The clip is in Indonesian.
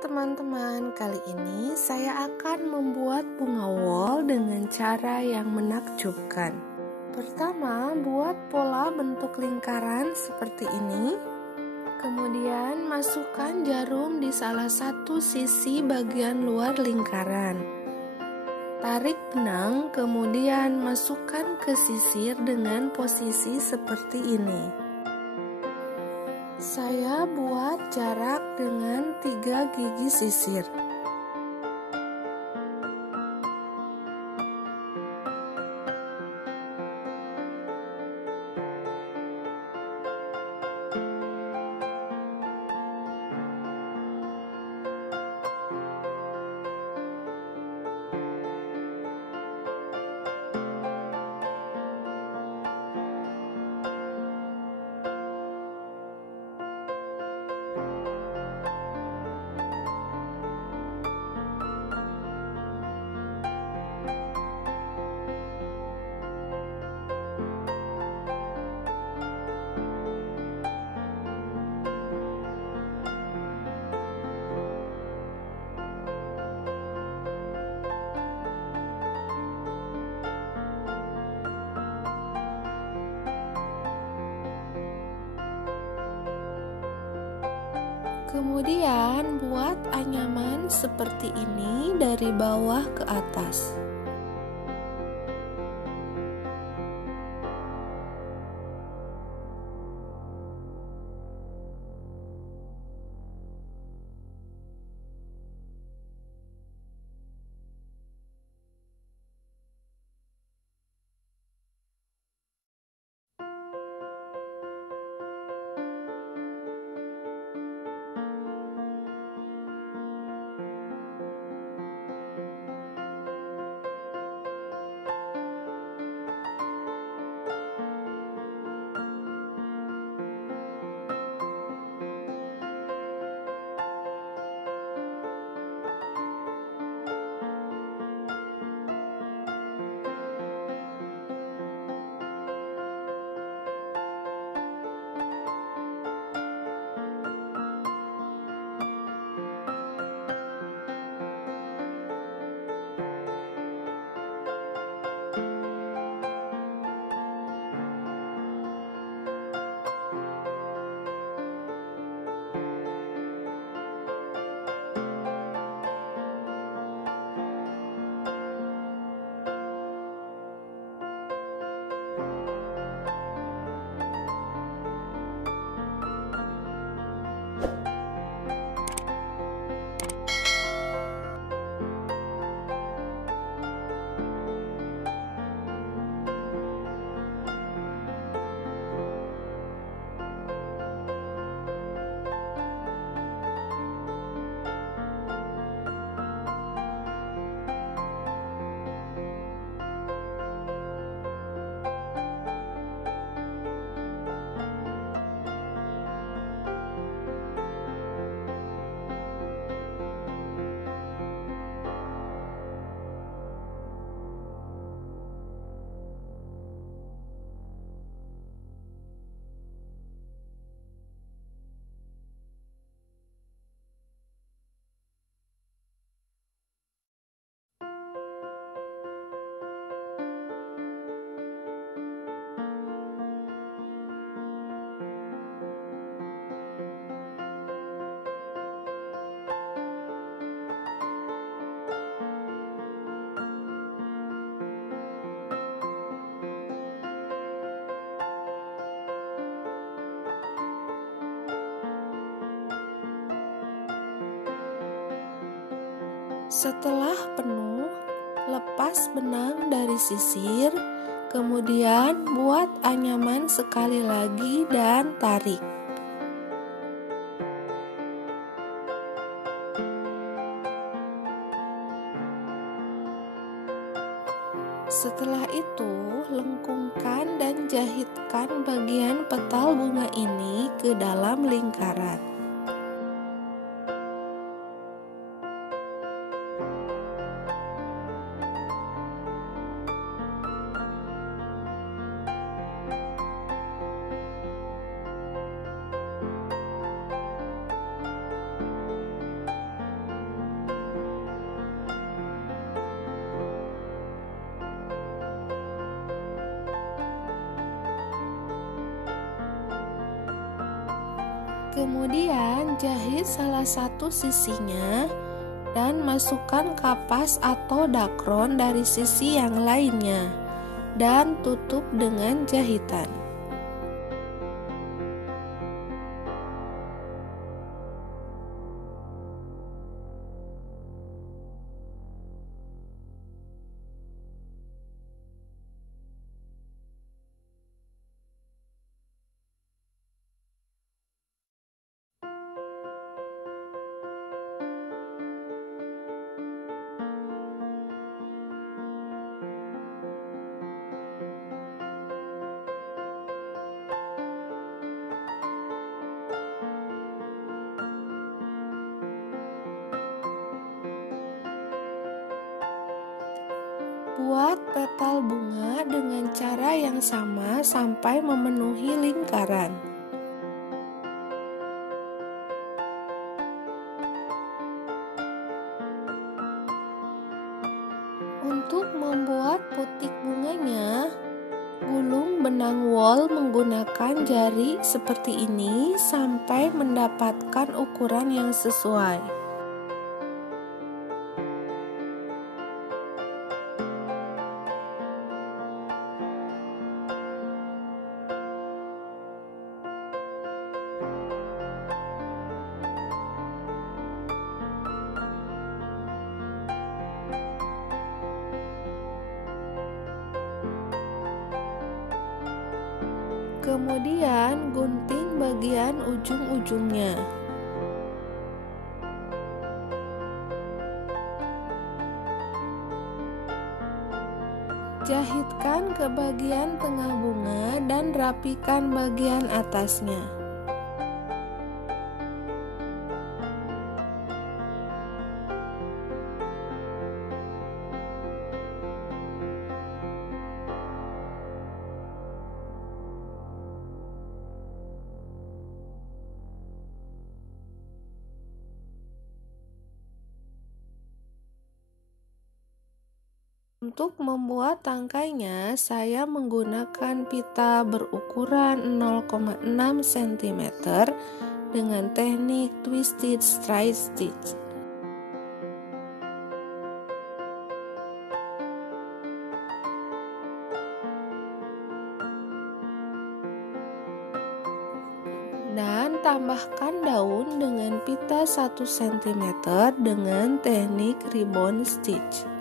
teman-teman, kali ini saya akan membuat bunga wol dengan cara yang menakjubkan. Pertama, buat pola bentuk lingkaran seperti ini. Kemudian masukkan jarum di salah satu sisi bagian luar lingkaran. Tarik benang, kemudian masukkan ke sisir dengan posisi seperti ini. Saya buat jarak dengan 3 gigi sisir. Kemudian buat anyaman seperti ini dari bawah ke atas. Setelah penuh, lepas benang dari sisir, kemudian buat anyaman sekali lagi dan tarik. Setelah itu, lengkungkan dan jahitkan bagian petal bunga ini ke dalam lingkaran. Kemudian jahit salah satu sisinya dan masukkan kapas atau dakron dari sisi yang lainnya dan tutup dengan jahitan. Buat petal bunga dengan cara yang sama sampai memenuhi lingkaran. Untuk membuat putik bunganya, gulung benang wol menggunakan jari seperti ini sampai mendapatkan ukuran yang sesuai. Kemudian gunting bagian ujung-ujungnya. Jahitkan ke bagian tengah bunga dan rapikan bagian atasnya. Untuk membuat tangkainya, saya menggunakan pita berukuran 0,6 cm dengan teknik twisted straight stitch. Dan tambahkan daun dengan pita 1 cm dengan teknik ribbon stitch.